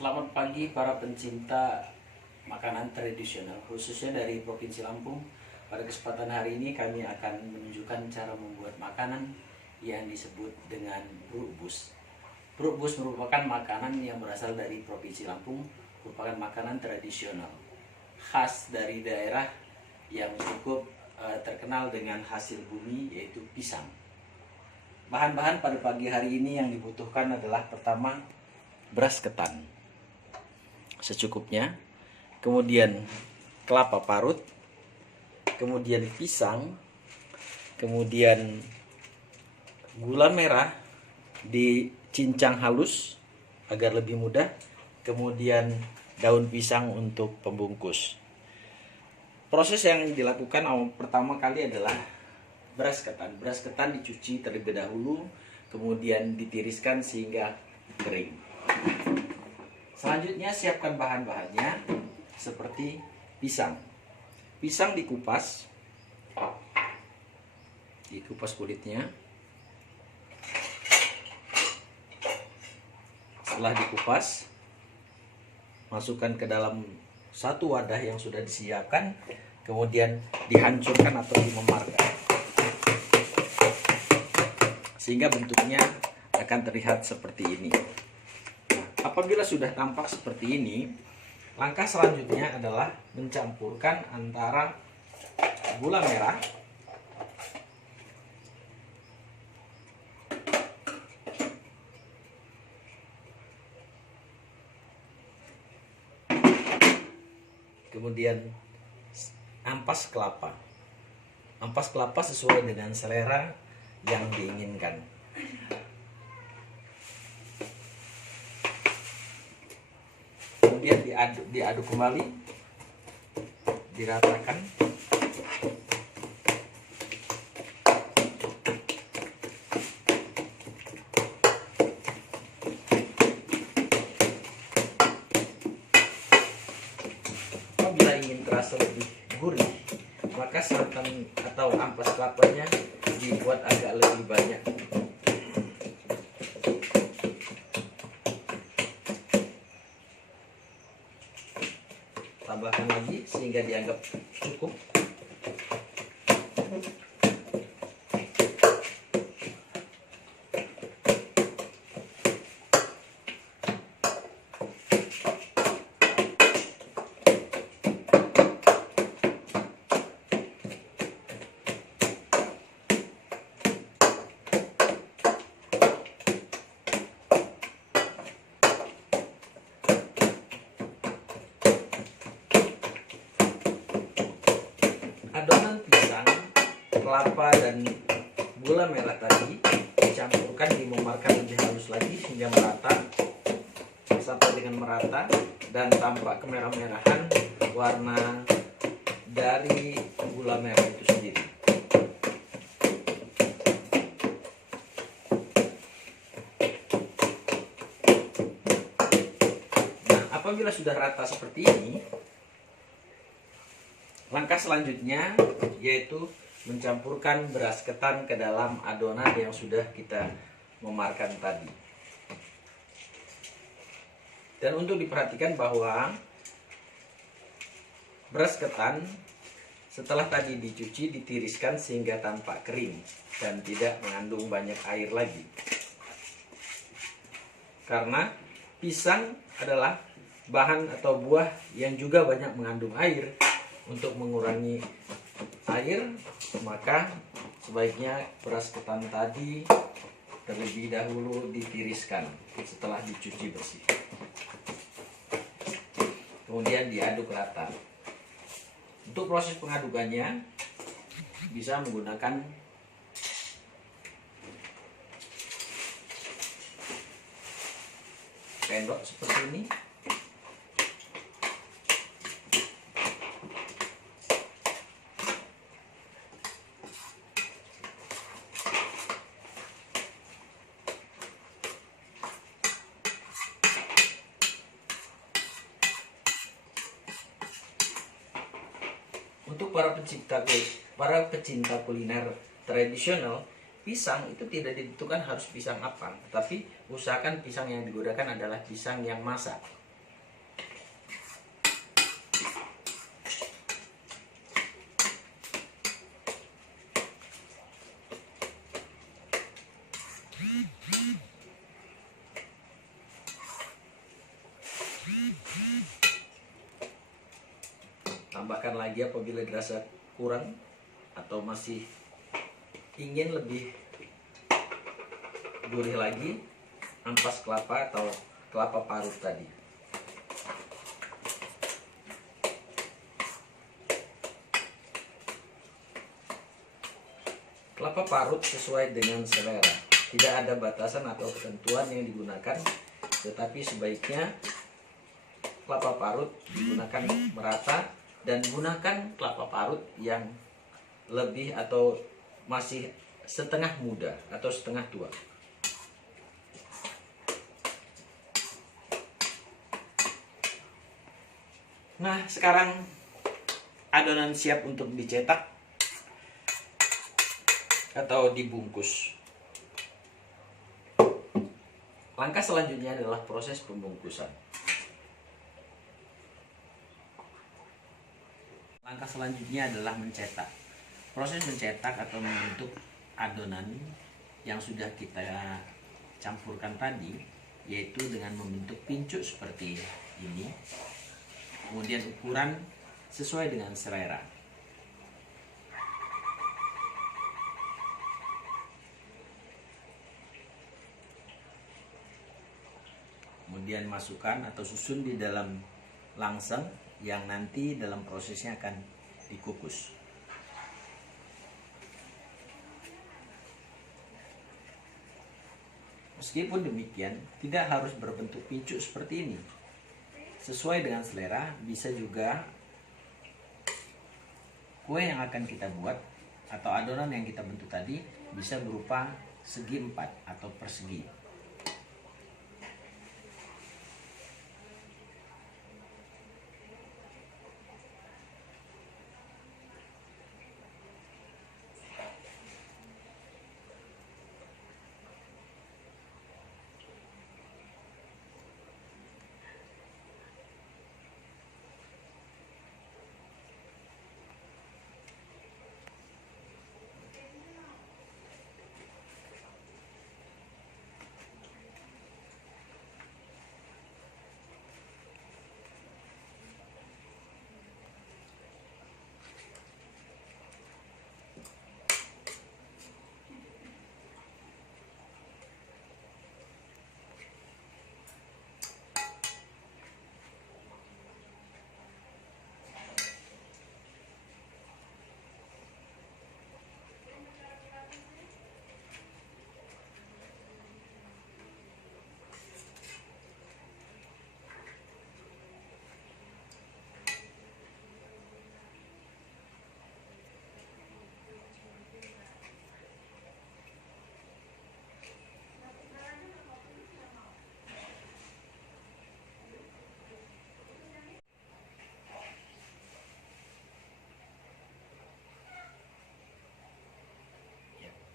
Selamat pagi para pencinta makanan tradisional, khususnya dari Provinsi Lampung. Pada kesempatan hari ini kami akan menunjukkan cara membuat makanan yang disebut dengan brukbus. Brukbus merupakan makanan yang berasal dari Provinsi Lampung, merupakan makanan tradisional khas dari daerah yang cukup terkenal dengan hasil bumi, yaitu pisang. Bahan-bahan pada pagi hari ini yang dibutuhkan adalah pertama beras ketan secukupnya, kemudian kelapa parut, kemudian pisang, kemudian gula merah dicincang halus agar lebih mudah, kemudian daun pisang untuk pembungkus. Proses yang dilakukan pertama kali adalah beras ketan. Beras ketan dicuci terlebih dahulu, kemudian ditiriskan sehingga kering. Selanjutnya siapkan bahan-bahannya seperti pisang. Pisang dikupas kulitnya. Setelah dikupas, masukkan ke dalam satu wadah yang sudah disiapkan, kemudian dihancurkan atau dimemarkan sehingga bentuknya akan terlihat seperti ini. Apabila sudah tampak seperti ini, langkah selanjutnya adalah mencampurkan antara gula merah kemudian ampas kelapa. Ampas kelapa sesuai dengan selera yang diinginkan. Kemudian diaduk kembali, diratakan. Apabila ingin terasa lebih gurih, maka santan atau ampas kelapanya dibuat agak lebih banyak. Tambahkan lagi sehingga dianggap cukup. Adonan pisang, kelapa, dan gula merah tadi dicampurkan, dimemarkan lebih halus lagi hingga merata, sampai dengan merata dan tampak kemerah-merahan warna dari gula merah itu sendiri. Nah, apabila sudah rata seperti ini, langkah selanjutnya yaitu mencampurkan beras ketan ke dalam adonan yang sudah kita memarkan tadi. Dan untuk diperhatikan bahwa beras ketan setelah tadi dicuci ditiriskan sehingga tampak kering dan tidak mengandung banyak air lagi. Karena pisang adalah bahan atau buah yang juga banyak mengandung air. Untuk mengurangi air, maka sebaiknya beras ketan tadi terlebih dahulu ditiriskan setelah dicuci bersih. Kemudian diaduk rata. Untuk proses pengadukannya bisa menggunakan sendok seperti ini. Untuk para pecinta kuliner tradisional, pisang itu tidak ditentukan harus pisang apa, tapi usahakan pisang yang digunakan adalah pisang yang masak. Tambahkan lagi apabila dirasa kurang atau masih ingin lebih gurih lagi, ampas kelapa atau kelapa parut tadi. Kelapa parut sesuai dengan selera. Tidak ada batasan atau ketentuan yang digunakan, tetapi sebaiknya kelapa parut digunakan merata dan gunakan kelapa parut yang lebih atau masih setengah muda atau setengah tua. Nah, sekarang adonan siap untuk dicetak atau dibungkus. Langkah selanjutnya adalah proses pembungkusan. Langkah selanjutnya adalah mencetak. Proses mencetak atau membentuk adonan yang sudah kita campurkan tadi, yaitu dengan membentuk pincuk seperti ini. Kemudian ukuran sesuai dengan selera. Kemudian masukkan atau susun di dalam langseng yang nanti dalam prosesnya akan dikukus. Meskipun demikian, tidak harus berbentuk pincuk seperti ini. Sesuai dengan selera, bisa juga kue yang akan kita buat atau adonan yang kita bentuk tadi bisa berupa segi 4 atau persegi.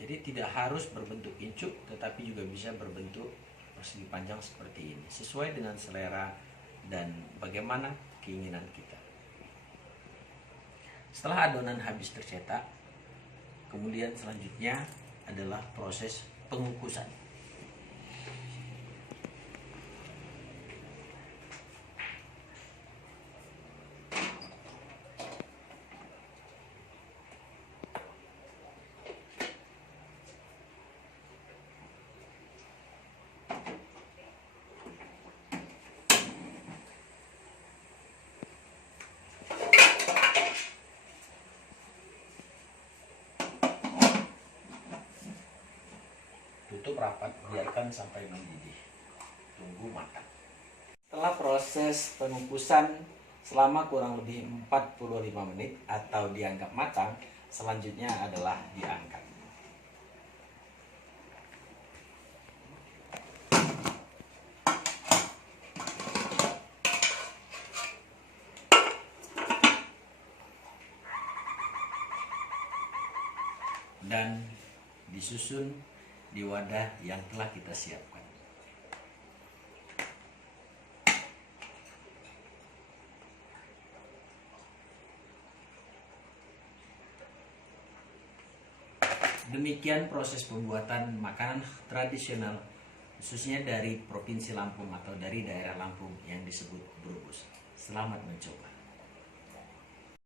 Jadi tidak harus berbentuk pincuk, tetapi juga bisa berbentuk persegi panjang seperti ini, sesuai dengan selera dan bagaimana keinginan kita. Setelah adonan habis tercetak, kemudian selanjutnya adalah proses pengukusan. Tutup rapat, biarkan sampai mendidih. Tunggu matang. Setelah proses pengukusan selama kurang lebih 45 menit atau dianggap matang, selanjutnya adalah diangkat. Dan disusun di wadah yang telah kita siapkan. Demikian proses pembuatan makanan tradisional khususnya dari Provinsi Lampung atau dari daerah Lampung yang disebut berubus. Selamat mencoba.